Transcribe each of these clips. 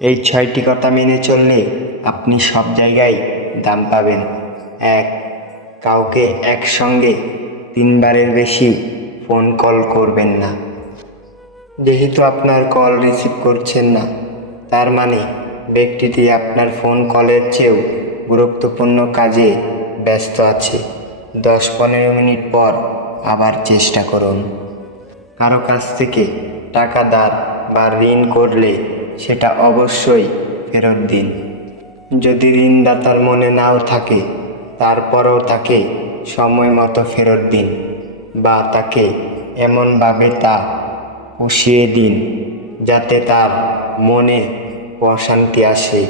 এই 6টি কথা মেনে চললে আপনি সব জায়গায় দাম পাবেন। 1. কাউকে একসঙ্গে 3বারের বেশি ফোন কল করবেন না। যেহেতু আপনার কল রিসিভ করছেন না, তার মানে ব্যক্তিটি আপনার ফোন কলের চেয়েও গুরুত্বপূর্ণ কাজে ব্যস্ত আছে। 10-15 মিনিট পর আবার চেষ্টা করুন। কারো কাছ থেকে টাকা ধার বা ঋণ করলে সেটা অবশ্যই ফেরত দিন। যদি ঋণদাতার মনে নাও থাকে, তারপরেও তাকে সময় মতো ফেরত দিন বা তাকে এমনভাবে তা পুষিয়ে দিন যাতে তার মনে প্রশান্তি আসে,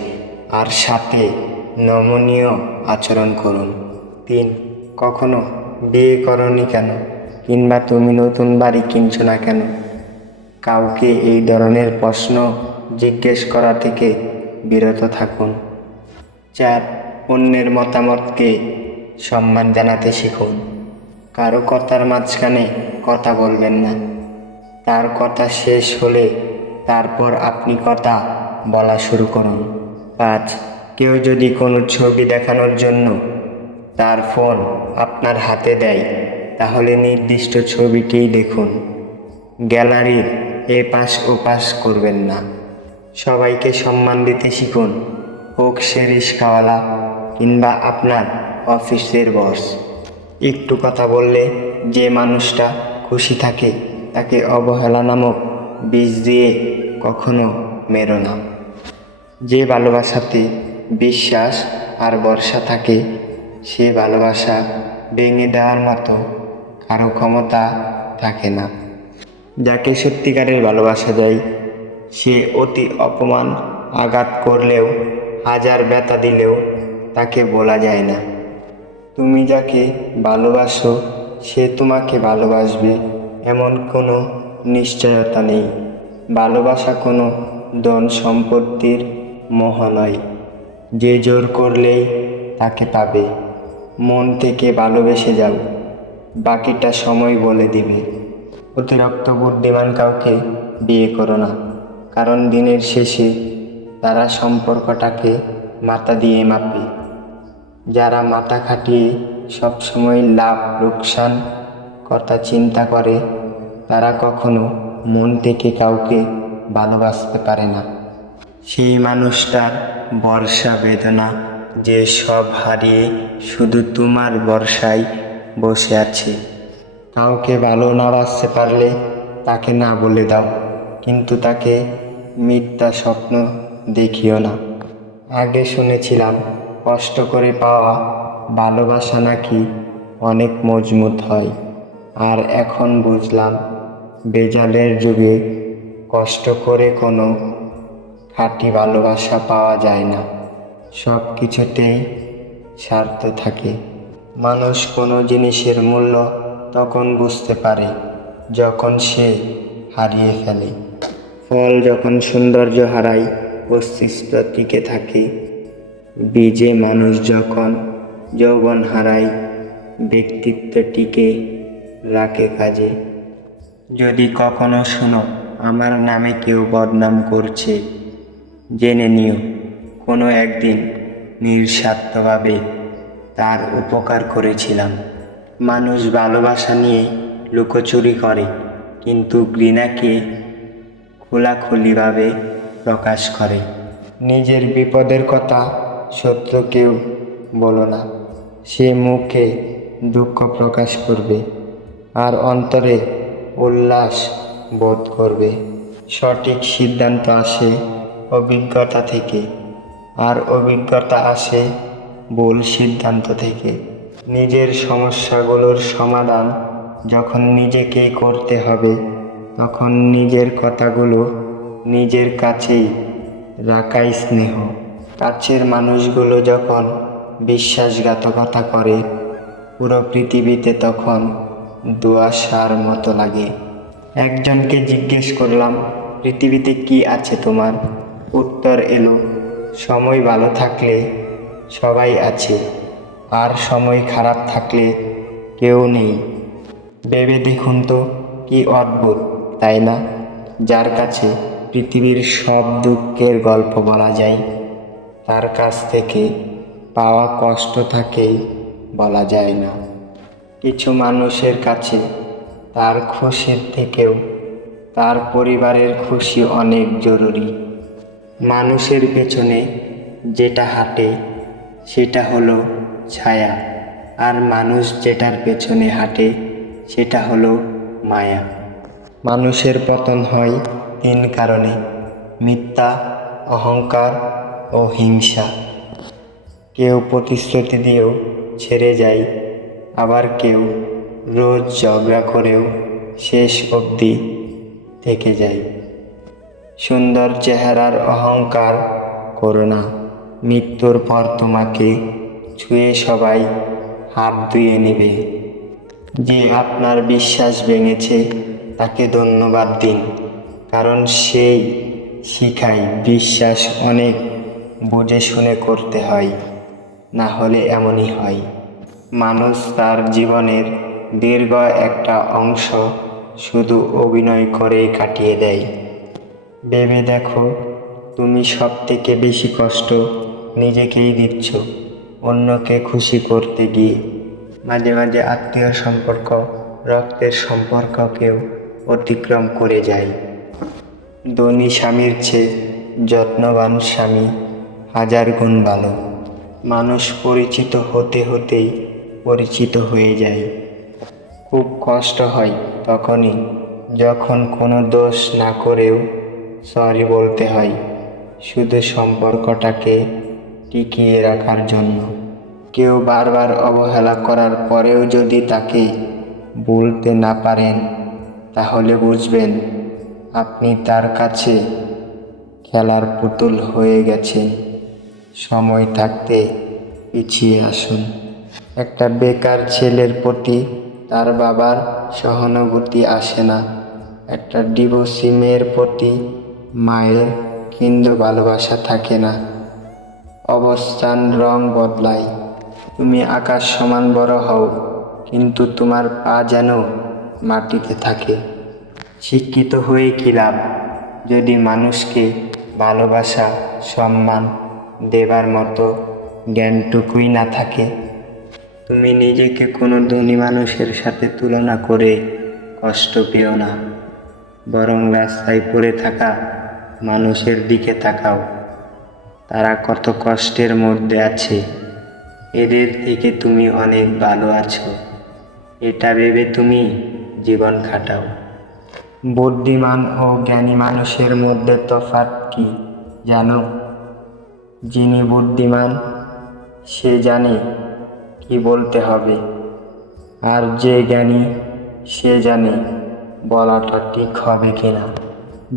আর সাথে নমনীয় আচরণ করুন। 3. কখনো বিয়ে করনি কেন, কিংবা তুমি নতুন বাড়ি কিনছো না কেন? কাউকে এই ধরনের প্রশ্ন জিজ্ঞেস করা থেকে বিরত থাকুন। 4. অন্যের মতামতকে সম্মান জানাতে শিখুন। কারো কথার মাঝখানে কথা বলবেন না। তার কথা শেষ হলে তারপর আপনি কথা বলা শুরু করুন। 5. কেউ যদি কোনো ছবি দেখানোর জন্য তার ফোন আপনার হাতে দেয়, তাহলে নির্দিষ্ট ছবিটিই দেখুন। গ্যালারির এপাশ ওপাশ করবেন না। সবাইকে সম্মান দিতে শিখুন, হোক সে রিক্সাওয়ালা কিংবা আপনার অফিসের বস। একটু কথা বললে যে মানুষটা খুশি থাকে, তাকে অবহেলা নামক বীজ দিয়ে কখনো মেরো না। যে ভালোবাসাতে বিশ্বাস আর ভরসা থাকে, সে ভালোবাসা ভেঙে দেওয়ার মতো কারো ক্ষমতা থাকে না। যাকে সত্যিকারের ভালোবাসা যায়, সে অতি অপমান আঘাত করলেও, হাজার ব্যথা দিলেও তাকে বলা যায় না। তুমি যাকে ভালোবাসো সে তোমাকে ভালোবাসবে, এমন কোনো নিশ্চয়তা নেই। ভালোবাসা কোনো ধন সম্পত্তির মোহ নয়, যে জোর করলেই তাকে পাবে। মন থেকে ভালোবেসে যাও, বাকিটা সময় বলে দিবে। অতিরিক্ত বুদ্ধিমান কাউকে বিয়ে করো না, কারণ দিনের শেষে তারা সম্পর্কটাকে মাথা দিয়ে মাপে। যারা মাথা খাটিয়ে সবসময় লাভ লোকসান কথা চিন্তা করে, তারা কখনো মন থেকে কাউকে ভালোবাসতে পারে না। সেই মানুষটার বর্ষা বেদনা যে সব হারিয়ে শুধু তোমার ভরসায় বসে আছে। কাউকে ভালো না বাসতে পারলে তাকে না বলে দাও, কিন্তু তাকে মিথ্যা স্বপ্ন দেখিও না। আগে শুনেছিলাম কষ্ট করে পাওয়া ভালোবাসা নাকি অনেক মজবুত হয়, আর এখন বুঝলাম বেজালের যুগে কষ্ট করে কোনো খাঁটি ভালোবাসা পাওয়া যায় না। সব কিছুতেই স্বার্থ থাকে। মানুষ কোনো জিনিসের মূল্য তখন বুঝতে পারে যখন সে হারিয়ে ফেলে। ফল যখন সৌন্দর্য হারায়, অস্তিত্ব টিকে থাকে। বীজে মানুষ যখন যৌবন হারায়, ব্যক্তিত্ব টিকে রাখে কাজে। যদি কখনো শুনো আমার নামে কেউ বদনাম করছে, জেনে নিও কোনো একদিন নিঃস্বার্থভাবে তার উপকার করেছিলাম। মানুষ ভালোবাসা নিয়ে লুকোচুরি করে, কিন্তু ঘৃণাকে খোলাখুলিভাবে প্রকাশ করে। নিজের বিপদের কথা শত্রুকেও বলো না, সে মুখে দুঃখ প্রকাশ করবে আর অন্তরে উল্লাস বোধ করবে। সঠিক সিদ্ধান্ত আসে অভিজ্ঞতা থেকে, আর অভিজ্ঞতা আসে ভুল সিদ্ধান্ত থেকে। নিজের সমস্যাগুলোর সমাধান যখন নিজেকেই করতে হবে, তখন নিজের কথাগুলো নিজের কাছেই রাখাই স্নেহ। কাছের মানুষগুলো যখন বিশ্বাসঘাতকতা করে, পুরো পৃথিবীতে তখন দুয়াশার মতো লাগে। একজনকে জিজ্ঞেস করলাম, পৃথিবীতে কি আছে তোমার? উত্তর এলো, সময় ভালো থাকলে সবাই আছে, আর সময় খারাপ থাকলে কেউ নেই। ভেবে দেখুন তো, কি অদ্ভুত তাই না? যার কাছে পৃথিবীর সব দুঃখের গল্প বলা যায়, তার কাছ থেকে পাওয়া কষ্ট থাকেই বলা যায় না। কিছু মানুষের কাছে তার খুশির থেকেও তার পরিবারের খুশি অনেক জরুরি। মানুষের পেছনে যেটা হাঁটে সেটা হলো ছায়া, আর মানুষ যেটার পেছনে হাঁটে সেটা হলো মায়া। মানুষের পতন হয় তিন কারণে: মিথ্যা, অহংকার ও হিংসা। কেউ প্রতিশ্রুতি দিয়েও ছেড়ে যায়, আবার কেউ রোজ ঝগড়া করেও শেষ অবধি থেকে যায়। সুন্দর চেহারার অহংকার করো না, মৃত্যুর পর তোমাকে ছুঁয়ে সবাই হাত ধুয়ে নেবে। যে আপনার বিশ্বাস ভেঙেছে তাকে ধন্যবাদ দিন, কারণ সেই শিখায় বিশ্বাস অনেক বুঝে শুনে করতে হয়, না হলে এমনই হয়। মানুষ তার জীবনের দীর্ঘ একটা অংশ শুধু অভিনয় করেই কাটিয়ে দেয়। ভেবে দেখো, তুমি সব থেকে বেশি কষ্ট নিজেকেই দিচ্ছ অন্যকে খুশি করতে গিয়ে। মাঝে মাঝে আত্মীয় সম্পর্ক রক্তের সম্পর্ককেও অতিক্রম করে যায়। ধনী স্বামীর চেয়ে যত্নবান স্বামী হাজার গুণ ভালো। মানুষ পরিচিত হতে হতেই পরিচিত হয়ে যায়। খুব কষ্ট হয় তখনই যখন কোনো দোষ না করেও সরি বলতে হয়, শুধু সম্পর্কটাকে টিকিয়ে রাখার জন্য। কেউ বারবার অবহেলা করার পরেও যদি তাকে বলতে না পারেন, তাহলে বুঝবেন আপনি তার কাছে খেলার পুতুল হয়ে গেছেন। সময় থাকতে পিছিয়ে আসুন। একটা বেকার ছেলের প্রতি তার বাবার সহানুভূতি আসে না, একটা ডিভোর্সি মেয়ের প্রতি মায়ের কিন্তু ভালোবাসা থাকে না। অবস্থান রং বদলায়। তুমি আকাশ সমান বড় হও, কিন্তু তোমার পা যেন মাটিতে থাকে। শিক্ষিত হয়ে কী লাভ যদি মানুষকে ভালোবাসা, সম্মান দেবার মতো জ্ঞানটুকুই না থাকে? তুমি নিজেকে কোনো ধনী মানুষের সাথে তুলনা করে কষ্ট পেও না, বরং রাস্তায় পড়ে থাকা মানুষের দিকে তাকাও। তারা কত কষ্টের মধ্যে আছে, এদের থেকে তুমি অনেক ভালো আছো, এটা ভেবে তুমি জীবন কাটাও। বুদ্ধিমান ও জ্ঞানী মানুষের মধ্যে তফাৎ কি জানো? যিনি বুদ্ধিমান সে জানে কি বলতে হবে, আর যে জ্ঞানী সে জানে বলাটা ঠিক হবে কিনা।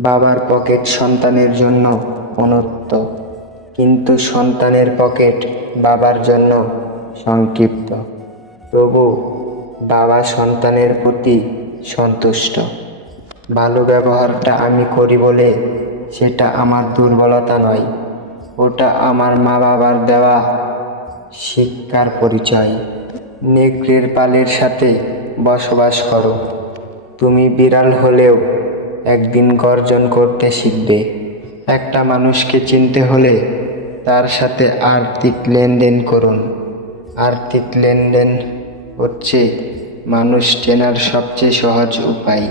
বাবার পকেট সন্তানের জন্য উন্মুক্ত, কিন্তু সন্তানের পকেট বাবার জন্য সংক্ষিপ্ত। তবু বাবা সন্তানের প্রতি সন্তুষ্ট। ভালো ব্যবহারটা আমি করি বলে সেটা আমার দুর্বলতা নয়, ওটা আমার মা বাবার দেওয়া শিক্ষার পরিচয়। নেকড়ের পালের সাথে বসবাস করো, তুমি বিড়াল হলেও একদিন গর্জন করতে শিখবে। একটা মানুষকে চিনতে হলে তার সাথে আর্থিক লেনদেন করুন। আর্থিক লেনদেন হচ্ছে মানুষ চেনার সবচেয়ে সহজ উপায়।